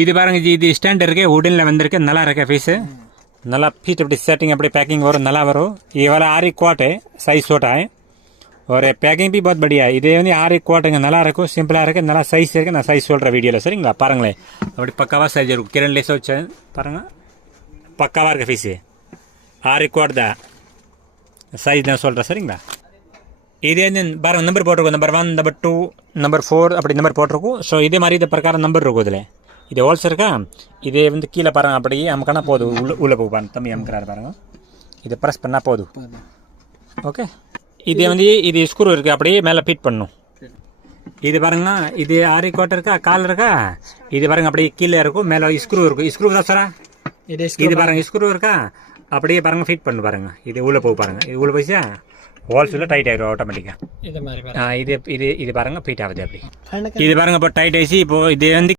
இது பாருங்க ஜி, இது ஸ்டாண்ட் இருக்கு, உடனில் வந்திருக்கு, நல்லா இருக்கு பீஸு, நல்லா फीट அப்படி सेटिंग அப்படி पैकिंग வரும், நல்லா வரும். ये वाला आरी क्वाट है, साइज छोटा है और पैकिंग भी बहुत बढ़िया है. இது வந்து ஆரி குவாட்டுங்க, நல்லா இருக்கும், சிம்பிளாக இருக்குது, நல்லா சைஸ் இருக்குது. நான் சைஸ் சொல்கிற வீடியோவில் சரிங்களா, பாருங்களேன் அப்படி பக்காவாக சைஸ் இருக்கும். கிரண் லேஸ் வச்சு பாருங்க, பக்காவாக இருக்குது பீஸு. ஆரி குவாட் தான் சைஸ் நான் சொல்கிறேன் சரிங்களா. இதே வந்து பாருங்க நம்பர் போட்டிருக்கும், நம்பர் 1 நம்பர் 2 நம்பர் 4 அப்படி நம்பர் போட்டிருக்கும். ஸோ இதே மாதிரி இது பிரகாரம் நம்பர் இருக்கும் இதில். இது ஹோல்ஸ் இருக்கா, இதே வந்து கீழே பாருங்க, அப்படியே அமுக்கினா போதும், உள்ளே போகும் தம்பி அமுக்கிறாரு பாருங்க, இதை ப்ரெஸ் பண்ணால் போதும். ஓகே, இதே வந்து இது ஸ்க்ரூ இருக்குது, அப்படியே மேலே ஃபிட் பண்ணணும். இது பாருங்கன்னா இது ஆரி கோட்டை இருக்கா, கால் இருக்கா, இது பாருங்க அப்படியே கீழே இருக்கும், மேலே ஸ்க்ரூ இருக்கும். ஸ்க்ரூ தான் சாரா, இது பாருங்க ஸ்க்ரூ இருக்கா, அப்படியே பாருங்க ஃபிட் பண்ணு பாருங்க. இது உள்ளே போகும் பாருங்க, இது உள்ளே போயிச்சா ஹோல்ஸில் டைட் ஆகிடும் ஆட்டோமேட்டிக்காக. இது இது இது பாருங்க ஃபிட் ஆகுது அப்படி. இது பாருங்க இப்போ டைட் ஆகிடுச்சு. இப்போ இது வந்து